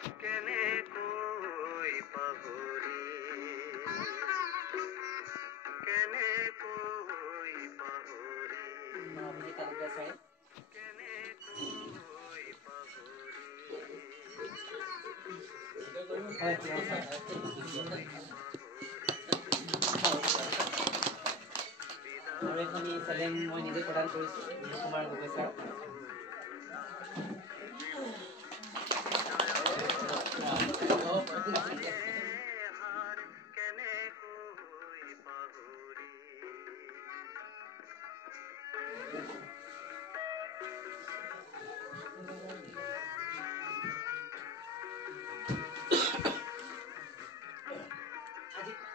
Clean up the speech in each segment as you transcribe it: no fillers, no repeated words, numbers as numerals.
কেনেকৈ পাহৰি কেনেকৈ পাহৰি অভিজিৎ তালুকদাৰ ছাৰে কেনেকৈ পাহৰি হয় আৰু এখন চেলেঞ্জ মই নিজে প্ৰদান কৰিছোঁ বিজয় কুমাৰ গগৈ ছাৰক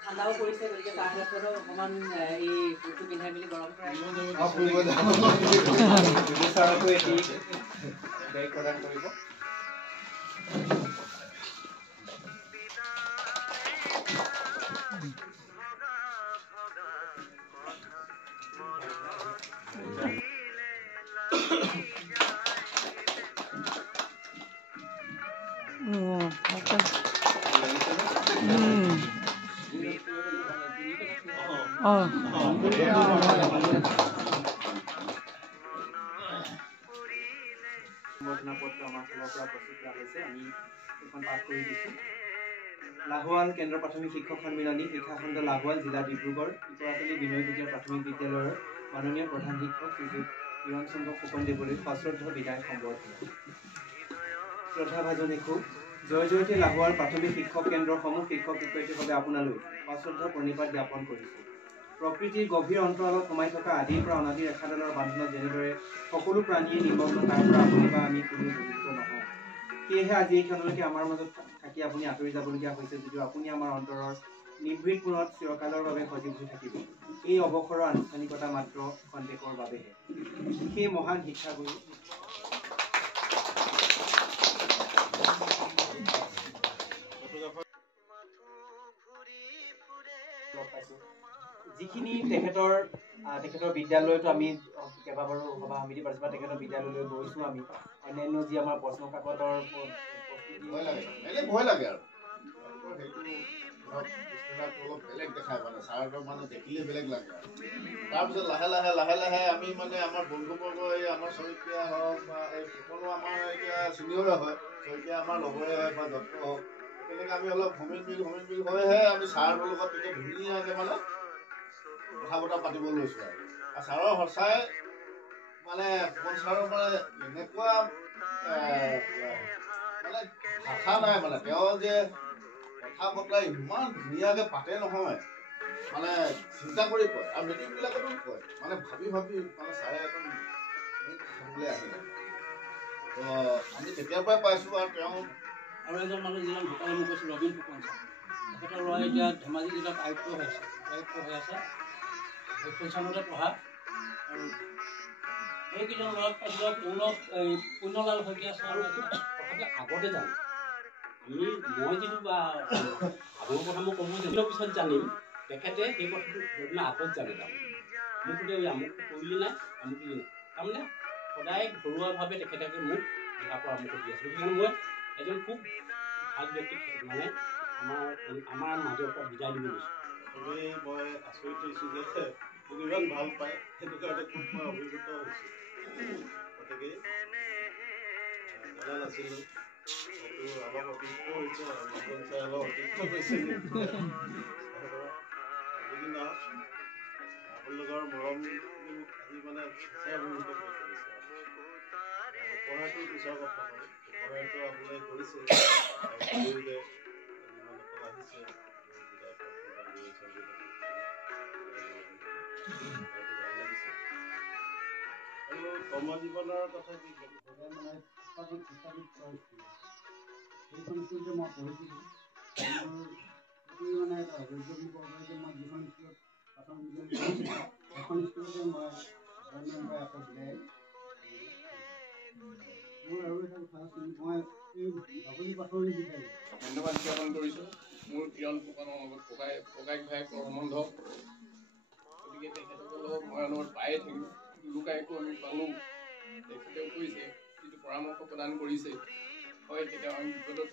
ঠাণ্ডাও পৰিছে গতিকে তাৰ ক্ষেত্ৰতো অকণমান এই কুৰ্তি পিন্ধাই মেলি গৰম ছাৰকো এটি বেগ প্ৰদান কৰিব লাহোৱাল কেন্দ্ৰ প্ৰাথমিক শিক্ষক সন্মিলনী শিক্ষাখণ্ড লাহোৱাল জিলা ডিব্ৰুগড় ইতৰাতলী বিনয় বিদ্যা প্ৰাথমিক বিদ্যালয়ৰ মাননীয় প্ৰধান শিক্ষক শ্ৰীযুত কিৰণ চন্দ্ৰ ফুকন দেৱলৈ সশ্ৰদ্ধ বিদায় সম্বৰ্ধনা শ্ৰদ্ধাভাজন শিশু জয় জয়তী লাহোৱাল প্ৰাথমিক শিক্ষক কেন্দ্ৰৰ সমূহ শিক্ষক শিক্ষয়িত্ৰীভাৱে আপোনালৈ সশ্ৰদ্ধ প্ৰণিপাত জ্ঞাপন কৰিছোঁ প্ৰকৃতিৰ গভীৰ অন্তৰালত সোমাই থকা আদিৰ পৰা অনাদি ৰেখাডালৰ বান্ধনত যেনেদৰে সকলো প্ৰাণীয়ে নিমগ্ন তাৰ পৰা আপুনি বা আমি কোনো উপযুক্ত নহওঁ সেয়েহে আজি এই ক্ষণলৈকে আমাৰ মাজত থাকি আপুনি আঁতৰি যাবলগীয়া হৈছে যদিও আপুনি আমাৰ অন্তৰৰ নিভৃত মনত চিৰকালৰ বাবে সজীৱ হৈ থাকিব এই অৱসৰৰ আনুষ্ঠানিকতা মাত্ৰ খন্তেকৰ বাবেহে সেই মহান শিক্ষাগুৰু যিখিনি তেখেতৰ বিদ্যালয়তো আমি কেইবাবাৰো সভা সমিতি পাতিছোঁ বা তেখেতৰ বিদ্যালয়লৈ গৈছোঁ আমি অন্যান্য যি আমাৰ প্ৰশ্ন কাকতৰ ভয় লাগে আৰু অলপ বেলেগ দেখায় মানে ছাৰহঁতৰ মানে দেখিলে বেলেগ লাগে আৰু তাৰপিছত লাহে লাহে আমি মানে আমাৰ বন্ধুবৰ্গ এই আমাৰ শইকীয়া হওক বা এই ফুকনো আমাৰ এতিয়া চিনিয়ৰে হয় শইকীয়া আমাৰ লগৰে হয় বা দত্ত হওক তেনেকৈ আমি অলপ সমিল মিল হৈহে আমি ছাৰহঁতৰ লগত তেতিয়া ধুনীয়াকৈ মানে কথা বতৰা পাতিব লৈছোঁ আৰু ছাৰৰ সঁচাই মানে ফুকন ছাৰৰ মানে এনেকুৱা মানে ভাষা নাই মানে তেওঁ যে কথা বতৰা ইমান ধুনীয়াকৈ পাতে নহয় মানে চিন্তা কৰি কয় আৰু মিটিংবিলাকতো কয় মানে ভাবি মানে ছাৰে একদম খাবলৈ আহিলে তো আমি তেতিয়াৰ পৰাই পাইছোঁ আৰু তেওঁ আৰু এজন মানুহ যিজন ঢুকালে মোক কৈছোঁ ৰবীন ফুকন ছাৰ তেখেতৰ ল'ৰা এতিয়া ধেমাজি জিলাত আয়ুক্ত হৈ আছে ফুলচানতে পঢ়া আৰু এইকেইজন ল'ৰাক পাইছিলোঁ পুণ্যলাল শইকীয়া ছাৰ কথাবিলাক আগতে জানো মই যিটো বা আগৰ কথা মই ক'ব যে পিছত জানিম তেখেতে সেই কথাটো ধৰিলে আগত জানে তাৰমানে মোক গোটেই আমুক কৰিলি নাই আমুক কৰিলি নাই তাৰমানে সদায় ঘৰুৱাভাৱে তেখেতে মোক দিহা পৰামৰ্শ দি আছে গতিকে মই এজন খুব ভাল ব্যক্তিক মানে আমাৰ মাজৰ পৰা বিদায় দিব বিচাৰোঁ মই আচৰিত হৈছোঁ যে মোক ইমান ভাল পায় সেইটো কাৰণে খুব মই অভিভূত হৈছোঁ গতিকে জনা নাছিলোঁ এইটো অলপ অতিৰিক্ত হৈছে অলপ অতিৰিক্ত হৈছে বিভিন্ন আপোনালোকৰ মৰম আজি মানে অভিভূত হৈ পৰিছে পঢ়াটো পিছৰ কথা বাৰু পঢ়াটো আপুনি কৰিছে যে মানুহসকল আহিছে আৰু কৰ্মজীৱনৰ কথা কি ক'ব মানে সেইখন স্কুলতে মই পঢ়িছিলোঁ মোৰ মানে এটা অভিজ্ঞ বুলি ক'ব পাৰি যে মই যিখন স্কুলত প্ৰথম পঢ়িছিলোঁ সেইখন স্কুলতে মই বৰ্ড মেম্বাৰ আকৌ দিলাই মোৰ আৰু এটা কথা আছিল মই এই বাবুলি পাথৰি বিদ্যালয় ধন্যবাদ জ্ঞাপন কৰিছোঁ মোৰ কিৰণ ফুকনৰ লগত ককাইক ভায়েকৰ সম্বন্ধ গতিকে তেখেতসকলৰ লগত মই লগত পায়ে থাকিলোঁ লুকাইকো আমি পালোঁ তেখেতেও কৈছে যিটো পৰামৰ্শ প্ৰদান কৰিছে হয় তেতিয়া আমি বিপদত